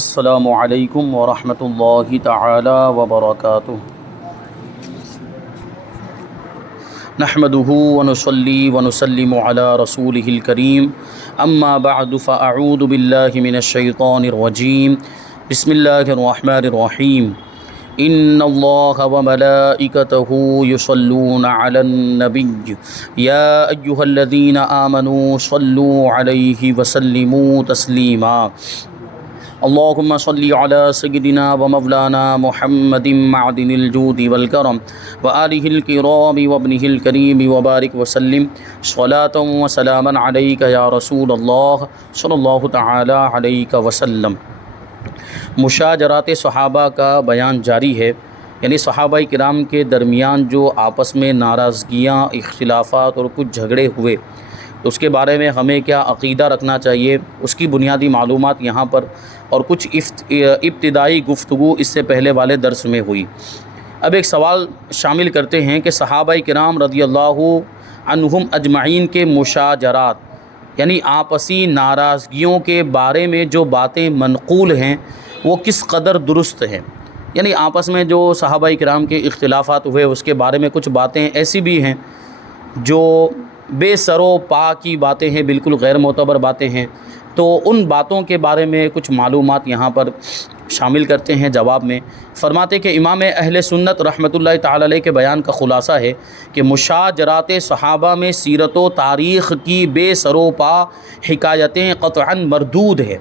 السلام علیکم ورحمۃ اللہ تعالی وبرکاتہ۔ نحمده ونصلی ونسلم علی رسولہ الکریم، اما بعد فاعوذ باللہ من الشیطان الرجیم، بسم اللہ الرحمن الرحیم۔ ان اللہ وملائکتہ یصلون علی النبی یا ایہا الذین آمنوا صلوا علیہ وسلموا تسلیما۔ اللہم صلی علی سیدنا و مولانا محمد معدن الجود والکرم وآلہ الکرام وابنہ الکریم وبارک وسلم صلاۃ و سلاما علیک یا رسول اللہ صلی اللہ تعالی علیہ وسلم۔ مشاجرات صحابہ کا بیان جاری ہے، یعنی صحابہ کرام کے درمیان جو آپس میں ناراضگیاں، اختلافات اور کچھ جھگڑے ہوئے، اس کے بارے میں ہمیں کیا عقیدہ رکھنا چاہیے، اس کی بنیادی معلومات یہاں پر اور کچھ ابتدائی گفتگو اس سے پہلے والے درس میں ہوئی۔ اب ایک سوال شامل کرتے ہیں کہ صحابہ کرام رضی اللہ عنہم اجمعین کے مشاجرات، یعنی آپسی ناراضگیوں کے بارے میں جو باتیں منقول ہیں وہ کس قدر درست ہیں۔ یعنی آپس میں جو صحابہ کرام کے اختلافات ہوئے اس کے بارے میں کچھ باتیں ایسی بھی ہیں جو بے سر و پا کی باتیں ہیں، بالکل غیر معتبر باتیں ہیں، تو ان باتوں کے بارے میں کچھ معلومات یہاں پر شامل کرتے ہیں۔ جواب میں فرماتے کہ امام اہل سنت رحمۃ اللہ تعالی علیہ کے بیان کا خلاصہ ہے کہ مشاجرات صحابہ میں سیرت و تاریخ کی بے سر و پا حکایتیں قطعاً مردود ہے۔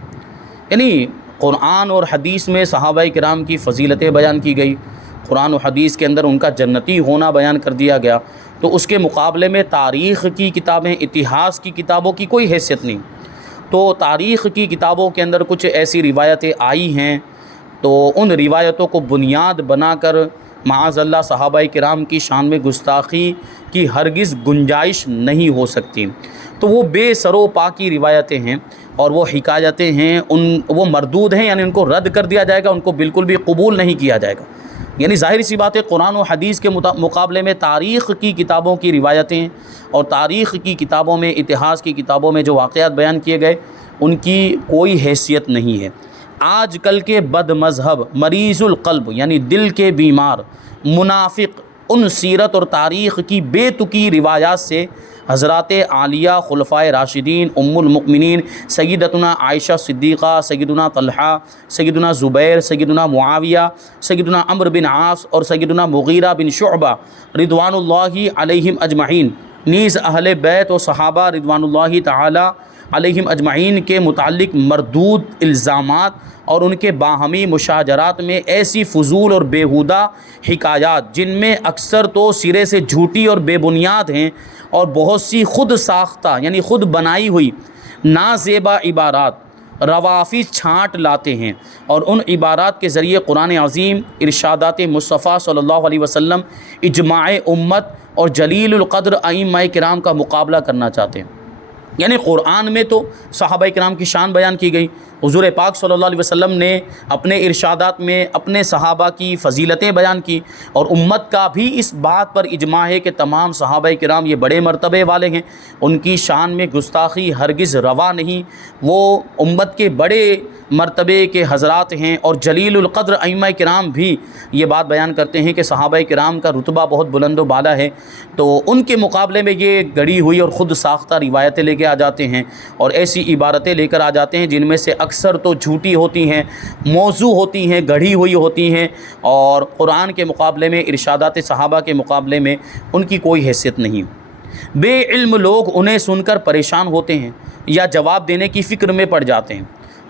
یعنی قرآن اور حدیث میں صحابہ کرام کی فضیلتیں بیان کی گئی، قرآن و حدیث کے اندر ان کا جنتی ہونا بیان کر دیا گیا، تو اس کے مقابلے میں تاریخ کی کتابیں، اتہاس کی کتابوں کی کوئی حیثیت نہیں۔ تو تاریخ کی کتابوں کے اندر کچھ ایسی روایتیں آئی ہیں، تو ان روایتوں کو بنیاد بنا کر معاذ اللہ صحابہ کرام کی شان میں گستاخی کی ہرگز گنجائش نہیں ہو سکتی۔ تو وہ بے سر و پا کی روایتیں ہیں اور وہ حکایتیں ہیں، وہ مردود ہیں، یعنی ان کو رد کر دیا جائے گا، ان کو بالکل بھی قبول نہیں کیا جائے گا۔ یعنی ظاہر سی بات ہے، قرآن و حدیث کے مقابلے میں تاریخ کی کتابوں کی روایتیں اور تاریخ کی کتابوں میں، اتہاس کی کتابوں میں جو واقعات بیان کیے گئے ان کی کوئی حیثیت نہیں ہے۔ آج کل کے بد مذہب، مریض القلب یعنی دل کے بیمار، منافق ان سیرت اور تاریخ کی بے تکی روایات سے حضرات عالیہ، خلفائے راشدین، ام المؤمنین سیدتنا عائشہ صدیقہ، سیدنا طلحہ، سیدنا زبیر، سیدنا معاویہ، سیدنا عمرو بن عاص اور سیدنا مغیرہ بن شعبہ رضوان اللہ علیہم اجمعین، نیز اہل بیت و صحابہ رضوان اللہ تعالی علیہم اجمعین کے متعلق مردود الزامات اور ان کے باہمی مشاجرات میں ایسی فضول اور بیہودہ حکایات جن میں اکثر تو سرے سے جھوٹی اور بے بنیاد ہیں، اور بہت سی خود ساختہ یعنی خود بنائی ہوئی نازیبا عبارات روافظ چھانٹ لاتے ہیں، اور ان عبارات کے ذریعے قرآن عظیم، ارشادات مصطفیٰ صلی اللہ علیہ وسلم، اجماع امت اور جلیل القدر ائمہ کرام کا مقابلہ کرنا چاہتے ہیں۔ یعنی قرآن میں تو صحابہ کرام کی شان بیان کی گئی، حضور پاک صلی اللہ علیہ وسلم نے اپنے ارشادات میں اپنے صحابہ کی فضیلتیں بیان کی، اور امت کا بھی اس بات پر اجماع ہے کہ تمام صحابہ کرام یہ بڑے مرتبے والے ہیں، ان کی شان میں گستاخی ہرگز روا نہیں، وہ امت کے بڑے مرتبے کے حضرات ہیں، اور جلیل القدر ائمہ کرام بھی یہ بات بیان کرتے ہیں کہ صحابہ کرام کا رتبہ بہت بلند و بالا ہے۔ تو ان کے مقابلے میں یہ گڑی ہوئی اور خود ساختہ روایتیں لے کے آ جاتے ہیں، اور ایسی عبارتیں لے کر آ جاتے ہیں جن میں سے اکثر تو جھوٹی ہوتی ہیں، موضوع ہوتی ہیں، گڑھی ہوئی ہوتی ہیں، اور قرآن کے مقابلے میں، ارشادات صحابہ کے مقابلے میں ان کی کوئی حیثیت نہیں۔ بے علم لوگ انہیں سن کر پریشان ہوتے ہیں یا جواب دینے کی فکر میں پڑ جاتے ہیں۔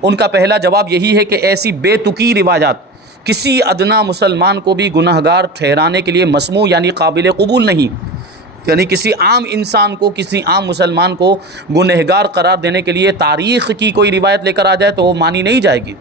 ان کا پہلا جواب یہی ہے کہ ایسی بے تکی روایات کسی ادنا مسلمان کو بھی گنہگار ٹھہرانے کے لیے مسموع یعنی قابل قبول نہیں۔ یعنی کسی عام انسان کو، کسی عام مسلمان کو گنہگار قرار دینے کے لیے تاریخ کی کوئی روایت لے کر آ جائے تو وہ مانی نہیں جائے گی۔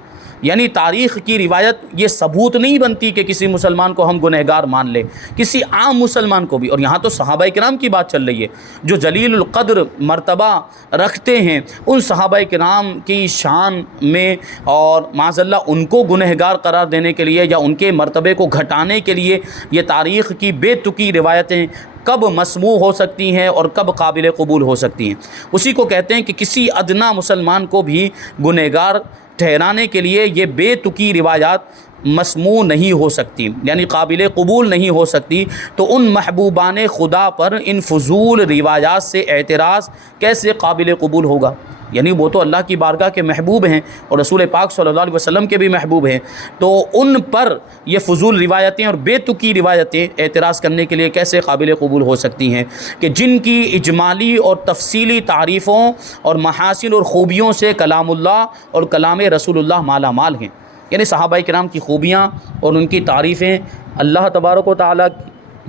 یعنی تاریخ کی روایت یہ ثبوت نہیں بنتی کہ کسی مسلمان کو ہم گنہگار مان لیں، کسی عام مسلمان کو بھی۔ اور یہاں تو صحابہ کرام کی بات چل رہی ہے جو جلیل القدر مرتبہ رکھتے ہیں، ان صحابہ کرام کی شان میں، اور معاذ اللہ ان کو گنہگار قرار دینے کے لیے یا ان کے مرتبے کو گھٹانے کے لیے یہ تاریخ کی بے تکی روایتیں کب مسموع ہو سکتی ہیں اور کب قابل قبول ہو سکتی ہیں۔ اسی کو کہتے ہیں کہ کسی ادنا مسلمان کو بھی گنہگار ٹھہرانے کے لیے یہ بے تکی روایات مسموع نہیں ہو سکتی، یعنی قابل قبول نہیں ہو سکتی، تو ان محبوبان خدا پر ان فضول روایات سے اعتراض کیسے قابل قبول ہوگا؟ یعنی وہ تو اللہ کی بارگاہ کے محبوب ہیں اور رسول پاک صلی اللہ علیہ وسلم کے بھی محبوب ہیں، تو ان پر یہ فضول روایتیں اور بے تکی روایتیں اعتراض کرنے کے لیے کیسے قابل قبول ہو سکتی ہیں کہ جن کی اجمالی اور تفصیلی تعریفوں اور محاسن اور خوبیوں سے کلام اللہ اور کلام رسول اللہ مالا مال ہیں۔ یعنی صحابہ کرام کی خوبیاں اور ان کی تعریفیں اللہ تبارک و تعالیٰ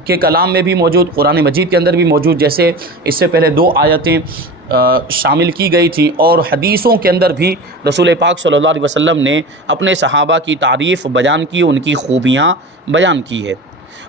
کے کلام میں بھی موجود، قرآن مجید کے اندر بھی موجود، جیسے اس سے پہلے 2 آیتیں شامل کی گئی تھی، اور حدیثوں کے اندر بھی رسول پاک صلی اللہ علیہ وسلم نے اپنے صحابہ کی تعریف بیان کی، ان کی خوبیاں بیان کی ہے۔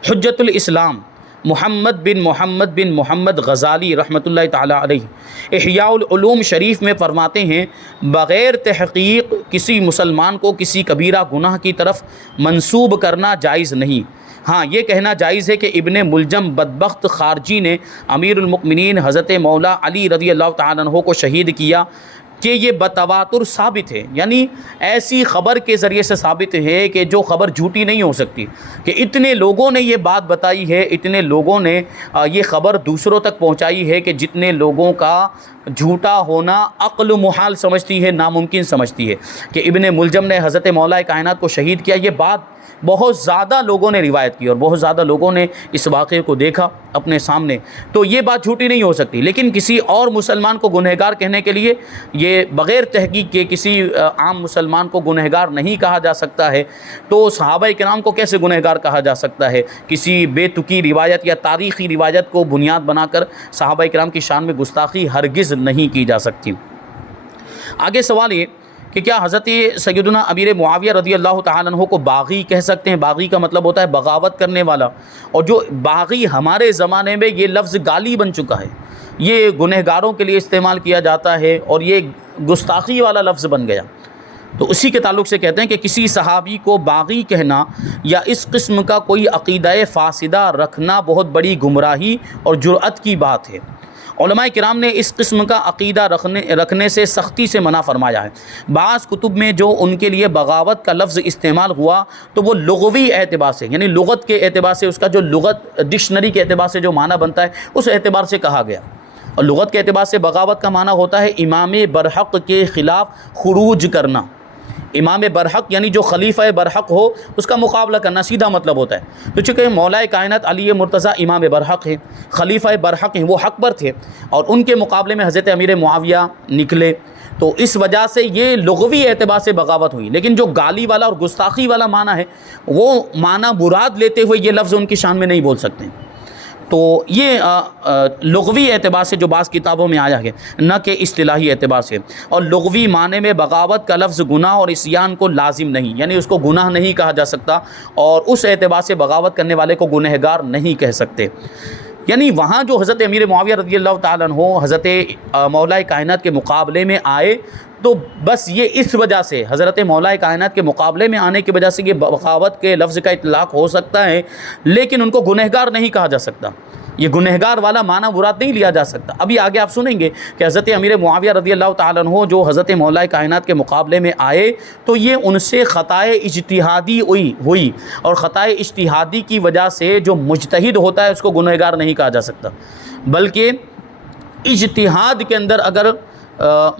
حجت الاسلام محمد بن محمد غزالی رحمۃ اللہ تعالیٰ علیہ احیاء العلوم شریف میں فرماتے ہیں، بغیر تحقیق کسی مسلمان کو کسی کبیرہ گناہ کی طرف منسوب کرنا جائز نہیں۔ ہاں، یہ کہنا جائز ہے کہ ابن ملجم بدبخت خارجی نے امیر المؤمنین حضرت مولا علی رضی اللہ تعالیٰ عنہ کو شہید کیا کہ یہ بتواتر ثابت ہے، یعنی ایسی خبر کے ذریعے سے ثابت ہے کہ جو خبر جھوٹی نہیں ہو سکتی، کہ اتنے لوگوں نے یہ بات بتائی ہے، اتنے لوگوں نے یہ خبر دوسروں تک پہنچائی ہے کہ جتنے لوگوں کا جھوٹا ہونا عقل محال سمجھتی ہے، ناممکن سمجھتی ہے، کہ ابن ملجم نے حضرت مولا کائنات کو شہید کیا۔ یہ بات بہت زیادہ لوگوں نے روایت کی اور بہت زیادہ لوگوں نے اس واقعے کو دیکھا اپنے سامنے، تو یہ بات جھوٹی نہیں ہو سکتی۔ لیکن کسی اور مسلمان کو گنہگار کہنے کے لیے یہ بغیر تحقیق کے کسی عام مسلمان کو گنہگار نہیں کہا جا سکتا ہے، تو صحابہ کرام کو کیسے گنہگار کہا جا سکتا ہے؟ کسی بے تکی روایت یا تاریخی روایت کو بنیاد بنا کر صحابہ کرام کی شان میں گستاخی ہرگز نہیں کی جا سکتی۔ آگے سوال یہ کہ کیا حضرت سیدنا امیر معاویہ رضی اللہ تعالیٰ عنہ کو باغی کہہ سکتے ہیں؟ باغی کا مطلب ہوتا ہے بغاوت کرنے والا، اور جو باغی ہمارے زمانے میں یہ لفظ گالی بن چکا ہے، یہ گنہگاروں کے لیے استعمال کیا جاتا ہے اور یہ گستاخی والا لفظ بن گیا۔ تو اسی کے تعلق سے کہتے ہیں کہ کسی صحابی کو باغی کہنا یا اس قسم کا کوئی عقیدہ فاسدہ رکھنا بہت بڑی گمراہی اور جرأت کی بات ہے۔ علماء کرام نے اس قسم کا عقیدہ رکھنے سے سختی سے منع فرمایا ہے۔ بعض کتب میں جو ان کے لیے بغاوت کا لفظ استعمال ہوا تو وہ لغوی اعتبار سے، یعنی لغت کے اعتبار سے، اس کا جو لغت ڈکشنری کے اعتبار سے جو معنی بنتا ہے اس اعتبار سے کہا گیا، اور لغت کے اعتبار سے بغاوت کا معنی ہوتا ہے امام برحق کے خلاف خروج کرنا۔ امام برحق یعنی جو خلیفہ برحق ہو اس کا مقابلہ کرنا، سیدھا مطلب ہوتا ہے۔ تو چونکہ مولا کائنات علی مرتضیٰ امام برحق ہیں، خلیفہ برحق ہیں، وہ حق پر تھے، اور ان کے مقابلے میں حضرت امیر معاویہ نکلے، تو اس وجہ سے یہ لغوی اعتبار سے بغاوت ہوئی۔ لیکن جو گالی والا اور گستاخی والا معنی ہے، وہ معنی مراد لیتے ہوئے یہ لفظ ان کی شان میں نہیں بول سکتے۔ تو یہ لغوی اعتبار سے جو بعض کتابوں میں آیا ہے، نہ کہ اصطلاحی اعتبار سے، اور لغوی معنی میں بغاوت کا لفظ گناہ اور عصیان کو لازم نہیں، یعنی اس کو گناہ نہیں کہا جا سکتا، اور اس اعتبار سے بغاوت کرنے والے کو گنہگار نہیں کہہ سکتے۔ یعنی وہاں جو حضرت امیر معاویہ رضی اللہ تعالیٰ عنہ حضرت مولا کائنات کے مقابلے میں آئے، تو بس یہ اس وجہ سے حضرت مولا کائنات کے مقابلے میں آنے کی وجہ سے یہ بغاوت کے لفظ کا اطلاق ہو سکتا ہے، لیکن ان کو گنہگار نہیں کہا جا سکتا، یہ گنہگار والا معنی مراد نہیں لیا جا سکتا۔ ابھی آگے آپ سنیں گے کہ حضرت امیر معاویہ رضی اللہ تعالیٰ عنہ جو حضرت مولا کائنات کے مقابلے میں آئے تو یہ ان سے خطائے اجتہادی ہوئی، اور خطائے اجتہادی کی وجہ سے جو مجتہد ہوتا ہے اس کو گنہگار نہیں کہا جا سکتا، بلکہ اجتہاد کے اندر اگر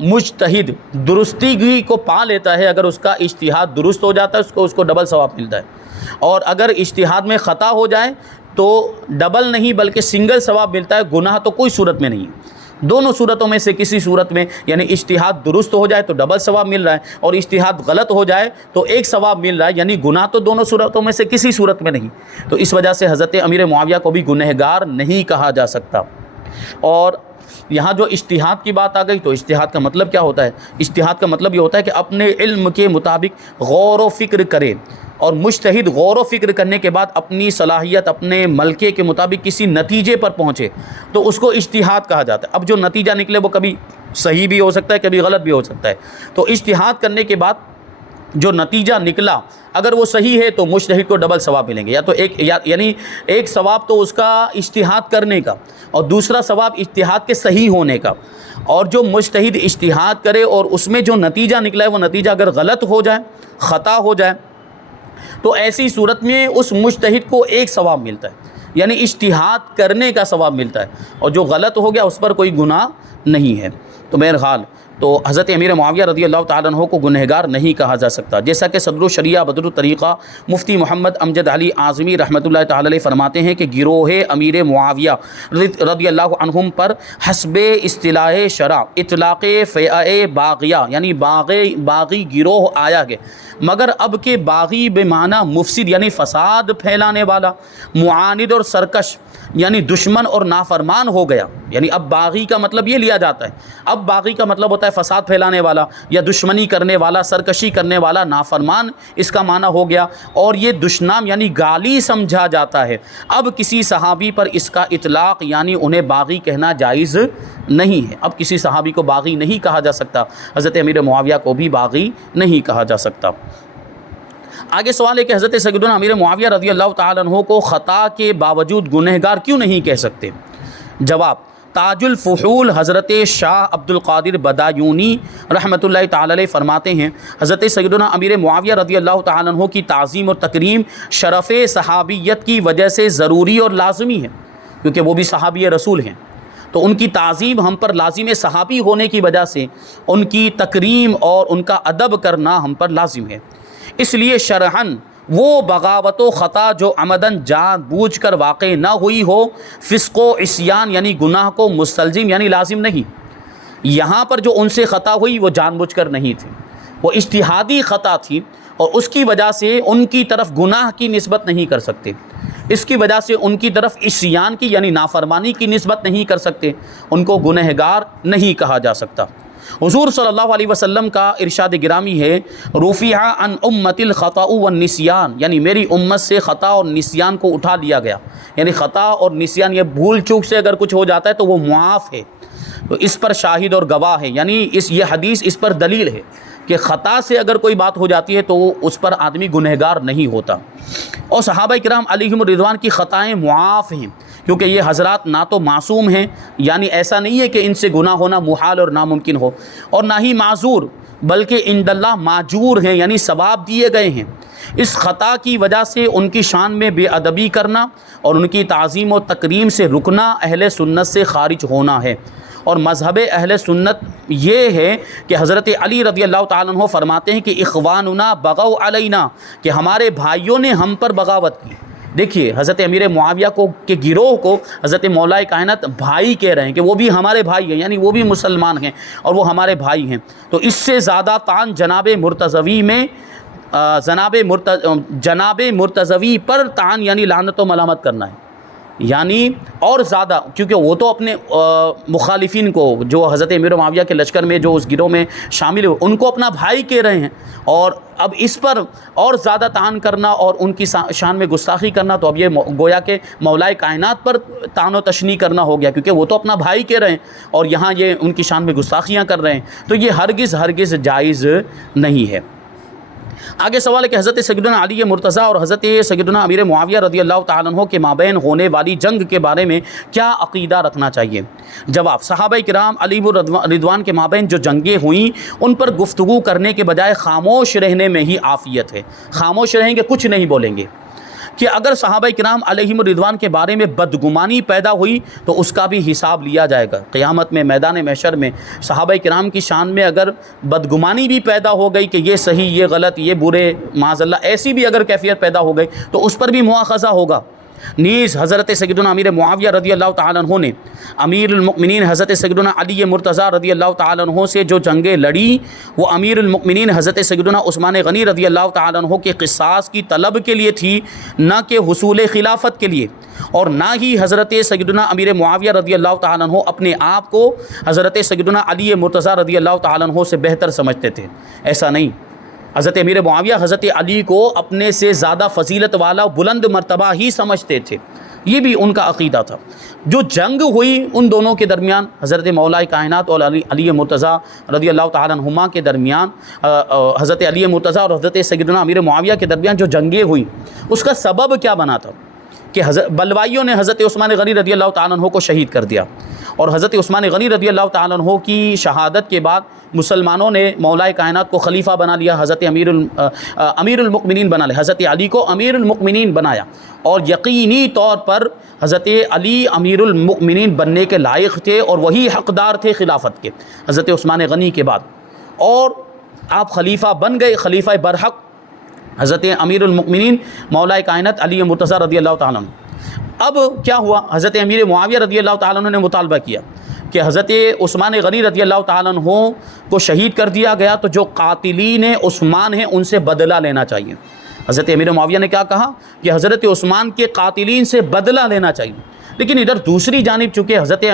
مجتہد درستگی کو پا لیتا ہے، اگر اس کا اجتہاد درست ہو جاتا ہے اس کو ڈبل ثواب ملتا ہے، اور اگر اجتہاد میں خطا ہو جائے تو ڈبل نہیں بلکہ سنگل ثواب ملتا ہے، گناہ تو کوئی صورت میں نہیں ہے۔ دونوں صورتوں میں سے کسی صورت میں، یعنی اجتہاد درست ہو جائے تو ڈبل ثواب مل رہا ہے، اور اجتہاد غلط ہو جائے تو ایک ثواب مل رہا ہے، یعنی گناہ تو دونوں صورتوں میں سے کسی صورت میں نہیں۔ تو اس وجہ سے حضرت امیر معاویہ کو بھی گنہگار نہیں کہا جا سکتا۔ اور یہاں جو اجتہاد کی بات آ گئی، تو اجتہاد کا مطلب کیا ہوتا ہے؟ اجتہاد کا مطلب یہ ہوتا ہے کہ اپنے علم کے مطابق غور و فکر کرے، اور مجتہد غور و فکر کرنے کے بعد اپنی صلاحیت، اپنے ملکے کے مطابق کسی نتیجے پر پہنچے، تو اس کو اجتہاد کہا جاتا ہے۔ اب جو نتیجہ نکلے وہ کبھی صحیح بھی ہو سکتا ہے، کبھی غلط بھی ہو سکتا ہے۔ تو اجتہاد کرنے کے بعد جو نتیجہ نکلا اگر وہ صحیح ہے تو مجتہد کو ڈبل ثواب ملیں گے، یا تو یعنی ایک ثواب تو اس کا اجتہاد کرنے کا اور دوسرا ثواب اجتہاد کے صحیح ہونے کا۔ اور جو مجتہد اجتہاد کرے اور اس میں جو نتیجہ نکلا ہے وہ نتیجہ اگر غلط ہو جائے، خطا ہو جائے، تو ایسی صورت میں اس مجتہد کو ایک ثواب ملتا ہے، یعنی اجتہاد کرنے کا ثواب ملتا ہے، اور جو غلط ہو گیا اس پر کوئی گناہ نہیں ہے۔ تو بہرحال تو حضرت امیر معاویہ رضی اللہ تعالیٰ عنہ کو گنہگار نہیں کہا جا سکتا، جیسا کہ صدر الشریعہ بدر الطریقہ مفتی محمد امجد علی اعظمی رحمۃ اللہ تعالی علیہ فرماتے ہیں کہ گروہ امیر معاویہ رضی اللہ عنہم پر حسب اصطلاح شرع اطلاق فئہ باغیہ یعنی باغی گروہ آیا ہے، مگر اب کے باغی بمعنی مفسد یعنی فساد پھیلانے والا، معاند اور سرکش یعنی دشمن اور نافرمان ہو گیا۔ یعنی اب باغی کا مطلب یہ لیا جاتا ہے، اب باغی کا مطلب ہوتا ہے فساد پھیلانے والا یا دشمنی کرنے والا، سرکشی کرنے والا، نافرمان اس کا معنی ہو گیا، اور یہ دشنام یعنی گالی سمجھا جاتا ہے۔ اب کسی صحابی پر اس کا اطلاق یعنی انہیں باغی کہنا جائز نہیں ہے، اب کسی صحابی کو باغی نہیں کہا جا سکتا، حضرت امیر معاویہ کو بھی باغی نہیں کہا جا سکتا۔ آگے سوال ہے کہ حضرت سیدنا امیر معاویہ رضی اللہ تعالیٰ عنہ کو خطا کے باوجود گنہگار کیوں نہیں کہہ سکتے؟ جواب، تاج الفحول حضرت شاہ عبد القادر بدایونی رحمۃ اللہ تعالی علیہ فرماتے ہیں حضرت سیدنا امیر معاویہ رضی اللہ تعالیٰ عنہ کی تعظیم اور تکریم شرف صحابیت کی وجہ سے ضروری اور لازمی ہے، کیونکہ وہ بھی صحابی رسول ہیں، تو ان کی تعظیم ہم پر لازم صحابی ہونے کی وجہ سے ان کی تکریم اور ان کا ادب کرنا ہم پر لازم ہے۔ اس لیے شرعاً وہ بغاوت و خطا جو عمدن جان بوجھ کر واقع نہ ہوئی ہو، فسق و عصیان یعنی گناہ کو مستلزم یعنی لازم نہیں۔ یہاں پر جو ان سے خطا ہوئی وہ جان بوجھ کر نہیں تھی، وہ اجتہادی خطا تھی، اور اس کی وجہ سے ان کی طرف گناہ کی نسبت نہیں کر سکتے، اس کی وجہ سے ان کی طرف عصیان کی یعنی نافرمانی کی نسبت نہیں کر سکتے، ان کو گنہگار نہیں کہا جا سکتا۔ حضور صلی اللہ علیہ وسلم کا ارشاد گرامی ہے، رفع عن امت الخطأ والنسیان یعنی میری امت سے خطا اور نسیان کو اٹھا لیا گیا، یعنی خطا اور نسیان یہ بھول چوک سے اگر کچھ ہو جاتا ہے تو وہ معاف ہے، تو اس پر شاہد اور گواہ ہے، یعنی یہ حدیث اس پر دلیل ہے کہ خطا سے اگر کوئی بات ہو جاتی ہے تو اس پر آدمی گنہگار نہیں ہوتا۔ اور صحابہ کرام علیہم الرضوان کی خطائیں معاف ہیں، کیونکہ یہ حضرات نہ تو معصوم ہیں، یعنی ایسا نہیں ہے کہ ان سے گناہ ہونا محال اور ناممکن ہو، اور نہ ہی معذور، بلکہ عند اللہ ماجور ہیں یعنی ثواب دیے گئے ہیں۔ اس خطا کی وجہ سے ان کی شان میں بے ادبی کرنا اور ان کی تعظیم و تکریم سے رکنا اہل سنت سے خارج ہونا ہے، اور مذہب اہل سنت یہ ہے کہ حضرت علی رضی اللہ تعالیٰ عنہ فرماتے ہیں کہ اخواننا بغوا علینا، کہ ہمارے بھائیوں نے ہم پر بغاوت کی۔ دیکھیے حضرت امیر معاویہ کے گروہ کو حضرت مولا کائنات بھائی کہہ رہے ہیں کہ وہ بھی ہمارے بھائی ہیں، یعنی وہ بھی مسلمان ہیں اور وہ ہمارے بھائی ہیں، تو اس سے زیادہ طعن جناب مرتضوی میں جناب مرتضوی پر طعن یعنی لعنت و ملامت کرنا ہے، یعنی اور زیادہ، کیونکہ وہ تو اپنے مخالفین کو جو حضرت امیر معاویہ کے لشکر میں جو اس گروہ میں شامل ہوئے ان کو اپنا بھائی کہہ رہے ہیں، اور اب اس پر اور زیادہ طعن کرنا اور ان کی شان میں گستاخی کرنا، تو اب یہ گویا کہ مولا کائنات پر طعن و تشنیع کرنا ہو گیا، کیونکہ وہ تو اپنا بھائی کہہ رہے ہیں اور یہاں یہ ان کی شان میں گستاخیاں کر رہے ہیں، تو یہ ہرگز جائز نہیں ہے۔ آگے سوال ہے کہ حضرت سیدنا علی مرتضیٰ اور حضرت سیدنا امیر معاویہ رضی اللہ تعالیٰ عنہ کے مابین ہونے والی جنگ کے بارے میں کیا عقیدہ رکھنا چاہیے؟ جواب، صحابہ کرام علیہم رضوان کے مابین جو جنگیں ہوئیں ان پر گفتگو کرنے کے بجائے خاموش رہنے میں ہی عافیت ہے، خاموش رہیں گے، کچھ نہیں بولیں گے، کہ اگر صحابہ کرام علیہم الرضوان کے بارے میں بدگمانی پیدا ہوئی تو اس کا بھی حساب لیا جائے گا قیامت میں، میدان محشر میں۔ صحابہ کرام کی شان میں اگر بدگمانی بھی پیدا ہو گئی کہ یہ صحیح، یہ غلط، یہ برے، معاذ اللہ ایسی بھی اگر کیفیت پیدا ہو گئی تو اس پر بھی مواخذہ ہوگا۔ نیز حضرت سیدنا امیر معاویہ رضی اللہ تعالیٰ عنہ نے امیر المؤمنین حضرت سیدنا علی مرتضیٰ رضی اللہ تعالیٰ عنہ سے جو جنگیں لڑی وہ امیر المؤمنین حضرت سیدنا عثمان غنی رضی اللہ تعالیٰ عنہ کے قصاص کی طلب کے لیے تھی، نہ کہ حصول خلافت کے لیے، اور نہ ہی حضرت سیدنا امیر معاویہ رضی اللہ تعالیٰ عنہ اپنے آپ کو حضرت سیدنا علی مرتضیٰ رضی اللہ تعالیٰ عنہ سے بہتر سمجھتے تھے، ایسا نہیں۔ حضرت امیر معاویہ حضرت علی کو اپنے سے زیادہ فضیلت والا بلند مرتبہ ہی سمجھتے تھے، یہ بھی ان کا عقیدہ تھا۔ جو جنگ ہوئی ان دونوں کے درمیان، حضرت مولا کائنات اور علی مرتضیٰ رضی اللہ تعالیٰ عنہما کے درمیان، حضرت علی مرتضیٰ اور حضرت سیدنا امیر معاویہ کے درمیان جو جنگیں ہوئیں، اس کا سبب کیا بنا تھا کہ بلوائیوں نے حضرت عثمان غنی رضی اللہ تعالیٰ عنہ کو شہید کر دیا، اور حضرت عثمان غنی رضی اللہ تعالیٰ عنہ کی شہادت کے بعد مسلمانوں نے مولا کائنات کو خلیفہ بنا لیا، حضرت امیر المؤمنین بنا لیا، حضرت علی کو امیر المؤمنین بنایا، اور یقینی طور پر حضرت علی امیر المؤمنین بننے کے لائق تھے، اور وہی حقدار تھے خلافت کے حضرت عثمان غنی کے بعد، اور آپ خلیفہ بن گئے، خلیفہ برحق حضرت امیر المؤمنین مولا کائنات علی مرتضیٰ رضی اللہ تعالیٰ عنہ۔ اب کیا ہوا، حضرت امیر معاویہ رضی اللہ تعالیٰ عنہ نے مطالبہ کیا کہ حضرت عثمان غنی رضی اللہ تعالیٰ عنہ کو شہید کر دیا گیا، تو جو قاتلین عثمان ہیں ان سے بدلہ لینا چاہیے۔ حضرت امیر معاویہ نے کیا کہا کہ حضرت عثمان کے قاتلین سے بدلہ لینا چاہیے، لیکن ادھر دوسری جانب چونکہ حضرت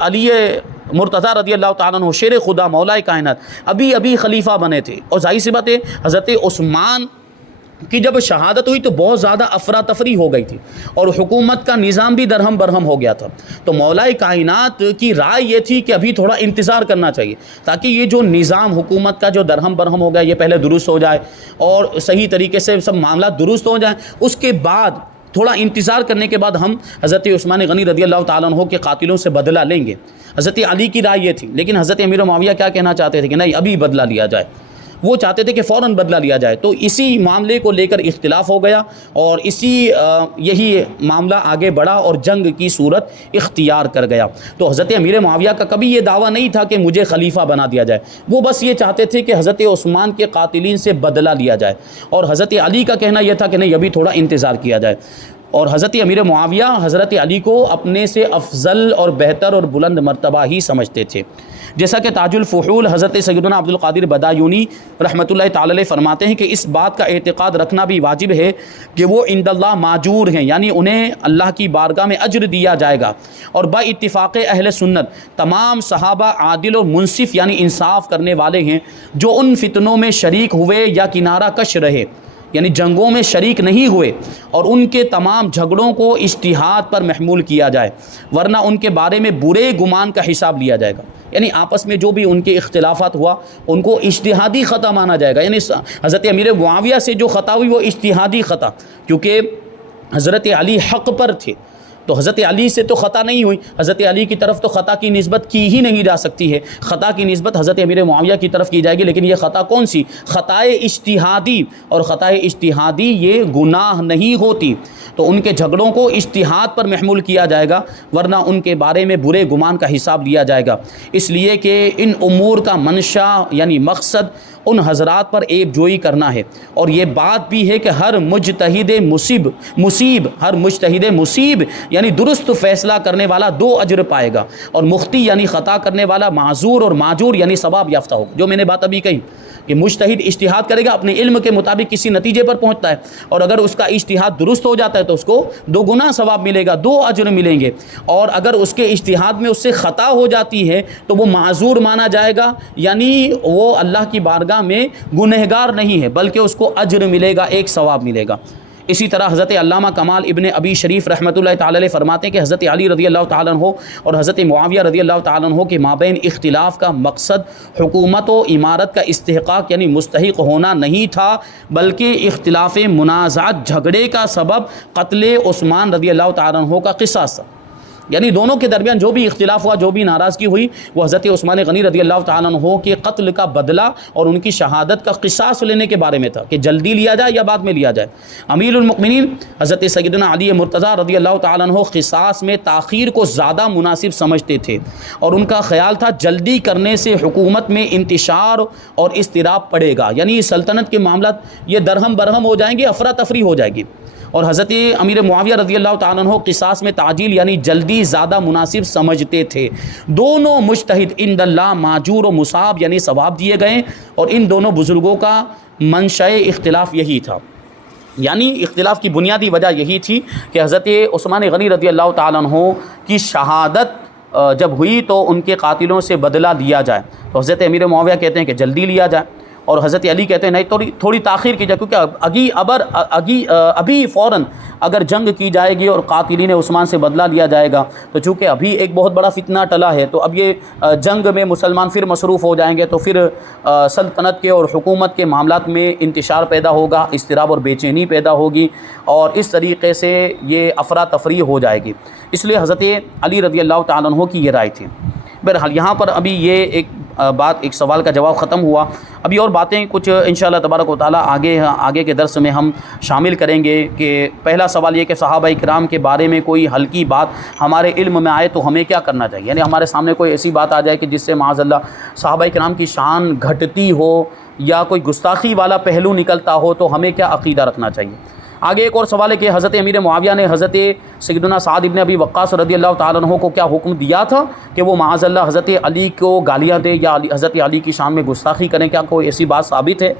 علی مرتضیٰ رضی اللہ تعالیٰ عنہ شیر خدا مولا کائنات ابھی خلیفہ بنے تھے، اور ظاہر سی بات ہے حضرت عثمان کی جب شہادت ہوئی تو بہت زیادہ افراتفری ہو گئی تھی، اور حکومت کا نظام بھی درہم برہم ہو گیا تھا، تو مولا کائنات کی رائے یہ تھی کہ ابھی تھوڑا انتظار کرنا چاہیے تاکہ یہ جو نظام حکومت کا جو درہم برہم ہو گیا یہ پہلے درست ہو جائے، اور صحیح طریقے سے سب معاملات درست ہو جائیں، اس کے بعد تھوڑا انتظار کرنے کے بعد ہم حضرت عثمان غنی رضی اللہ تعالیٰ عنہ کے قاتلوں سے بدلہ لیں گے۔ حضرت علی کی رائے یہ تھی، لیکن حضرت امیر معاویہ کیا کہنا چاہتے تھے کہ نہیں، ابھی بدلہ لیا جائے، وہ چاہتے تھے کہ فوراً بدلہ لیا جائے، تو اسی معاملے کو لے کر اختلاف ہو گیا، اور یہی معاملہ آگے بڑھا اور جنگ کی صورت اختیار کر گیا۔ تو حضرت امیر معاویہ کا کبھی یہ دعویٰ نہیں تھا کہ مجھے خلیفہ بنا دیا جائے، وہ بس یہ چاہتے تھے کہ حضرت عثمان کے قاتلین سے بدلہ لیا جائے، اور حضرت علی کا کہنا یہ تھا کہ نہیں، ابھی تھوڑا انتظار کیا جائے، اور حضرت امیر معاویہ حضرت علی کو اپنے سے افضل اور بہتر اور بلند مرتبہ ہی سمجھتے تھے، جیسا کہ تاج الفحول حضرت سیدنا عبد القادر بدایونی رحمۃ اللہ تعالی علیہ فرماتے ہیں کہ اس بات کا اعتقاد رکھنا بھی واجب ہے کہ وہ عند اللہ ماجور ہیں، یعنی انہیں اللہ کی بارگاہ میں اجر دیا جائے گا، اور با اتفاق اہل سنت تمام صحابہ عادل اور منصف یعنی انصاف کرنے والے ہیں، جو ان فتنوں میں شریک ہوئے یا کنارہ کش رہے، یعنی جنگوں میں شریک نہیں ہوئے، اور ان کے تمام جھگڑوں کو اجتہاد پر محمول کیا جائے، ورنہ ان کے بارے میں برے گمان کا حساب لیا جائے گا، یعنی آپس میں جو بھی ان کے اختلافات ہوا ان کو اجتہادی خطا مانا جائے گا، یعنی حضرت امیر معاویہ سے جو خطا ہوئی وہ اجتہادی خطا، کیونکہ حضرت علی حق پر تھے، تو حضرت علی سے تو خطا نہیں ہوئی، حضرت علی کی طرف تو خطا کی نسبت کی ہی نہیں جا سکتی ہے، خطا کی نسبت حضرت امیر معاویہ کی طرف کی جائے گی، لیکن یہ خطا کون سی؟ خطائے اجتہادی، اور خطائے اجتہادی یہ گناہ نہیں ہوتی، تو ان کے جھگڑوں کو اجتہاد پر محمول کیا جائے گا، ورنہ ان کے بارے میں برے گمان کا حساب لیا جائے گا، اس لیے کہ ان امور کا منشا یعنی مقصد ان حضرات پر ایک جوئی کرنا ہے، اور یہ بات بھی ہے کہ ہر مجتہد مصیب یعنی درست فیصلہ کرنے والا 2 اجر پائے گا، اور مخطی یعنی خطا کرنے والا معذور اور معجور یعنی ثواب یافتہ ہوگا۔ جو میں نے بات ابھی کہی کہ مجتہد اجتہاد کرے گا، اپنے علم کے مطابق کسی نتیجے پر پہنچتا ہے، اور اگر اس کا اجتہاد درست ہو جاتا ہے تو اس کو 2 گنا ثواب ملے گا، 2 اجر ملیں گے، اور اگر اس کے اجتہاد میں اس سے خطا ہو جاتی ہے تو وہ معذور مانا جائے گا، یعنی وہ اللہ کی بارگاہ میں گنہگار نہیں ہے، بلکہ اس کو اجر ملے گا، 1 ثواب ملے گا۔ اسی طرح حضرت علامہ کمال ابن ابی شریف رحمۃ اللہ تعالی علیہ فرماتے ہیں کہ حضرت علی رضی اللہ تعالیٰ عنہ اور حضرت معاویہ رضی اللہ تعالیٰ عنہ کے مابین اختلاف کا مقصد حکومت و امارت کا استحقاق یعنی مستحق ہونا نہیں تھا، بلکہ اختلاف منازعات جھگڑے کا سبب قتل عثمان رضی اللہ تعالیٰ عنہ کا قصاص تھا، یعنی دونوں کے درمیان جو بھی اختلاف ہوا، جو بھی ناراضگی ہوئی، وہ حضرت عثمان غنی رضی اللہ تعالیٰ عنہ کے قتل کا بدلہ اور ان کی شہادت کا قصاص لینے کے بارے میں تھا کہ جلدی لیا جائے یا بعد میں لیا جائے۔ امیر المؤمنین حضرت سیدنا علی مرتضیٰ رضی اللہ تعالیٰ عنہ قصاص میں تاخیر کو زیادہ مناسب سمجھتے تھے، اور ان کا خیال تھا جلدی کرنے سے حکومت میں انتشار اور اضطراب پڑے گا، یعنی سلطنت کے معاملات یہ درہم برہم ہو جائیں گے، افراتفری ہو جائے گی، اور حضرت امیر معاویہ رضی اللہ تعالیٰ عنہ قصاص میں تعجیل یعنی جلدی زیادہ مناسب سمجھتے تھے۔ دونوں مجتہد عند اللہ ماجور و مصاب یعنی ثواب دیے گئے، اور ان دونوں بزرگوں کا منشأ اختلاف یہی تھا، یعنی اختلاف کی بنیادی وجہ یہی تھی کہ حضرت عثمان غنی رضی اللہ تعالیٰ عنہ کی شہادت جب ہوئی تو ان کے قاتلوں سے بدلہ لیا جائے، تو حضرت امیر معاویہ کہتے ہیں کہ جلدی لیا جائے، اور حضرت علی کہتے ہیں نہیں تھوڑی تاخیر کی جائے، کیونکہ ابھی فوراً اگر جنگ کی جائے گی اور قاتلین عثمان سے بدلہ لیا جائے گا تو چونکہ ابھی ایک بہت بڑا فتنہ ٹلا ہے، تو اب یہ جنگ میں مسلمان پھر مصروف ہو جائیں گے تو پھر سلطنت کے اور حکومت کے معاملات میں انتشار پیدا ہوگا، اضطراب اور بے چینی پیدا ہوگی، اور اس طریقے سے یہ افراتفری ہو جائے گی۔ اس لیے حضرت علی رضی اللہ تعالیٰ عنہ کی یہ رائے تھی۔ بہرحال یہاں پر ابھی یہ ایک سوال کا جواب ختم ہوا، ابھی اور باتیں کچھ انشاءاللہ تبارک و تعالیٰ آگے کے درس میں ہم شامل کریں گے۔ کہ پہلا سوال یہ کہ صحابہ کرام کے بارے میں کوئی ہلکی بات ہمارے علم میں آئے تو ہمیں کیا کرنا چاہیے، یعنی ہمارے سامنے کوئی ایسی بات آ جائے کہ جس سے معاذ اللہ صحابہ کرام کی شان گھٹتی ہو یا کوئی گستاخی والا پہلو نکلتا ہو تو ہمیں کیا عقیدہ رکھنا چاہیے۔ آگے ایک اور سوال ہے کہ حضرت امیر معاویہ نے حضرت سیدنا سعد ابن ابی وقاص رضی اللہ تعالیٰ عنہ کو کیا حکم دیا تھا کہ وہ معاذ اللہ حضرت علی کو گالیاں دیں یا حضرت علی کی شان میں گستاخی کریں، کیا کوئی ایسی بات ثابت ہے؟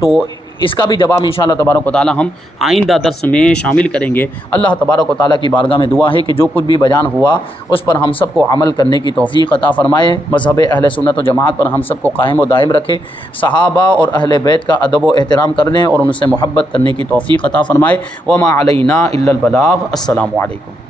تو اس کا بھی جواب انشاءاللہ تبارک و تعالیٰ ہم آئندہ درس میں شامل کریں گے۔ اللہ تبارک و تعالیٰ کی بارگاہ میں دعا ہے کہ جو کچھ بھی بیان ہوا اس پر ہم سب کو عمل کرنے کی توفیق عطا فرمائے، مذہب اہل سنت و جماعت پر ہم سب کو قائم و دائم رکھے، صحابہ اور اہل بیت کا ادب و احترام کرنے اور ان سے محبت کرنے کی توفیق عطا فرمائے۔ وما علینا الا البلاغ۔ السلام علیکم۔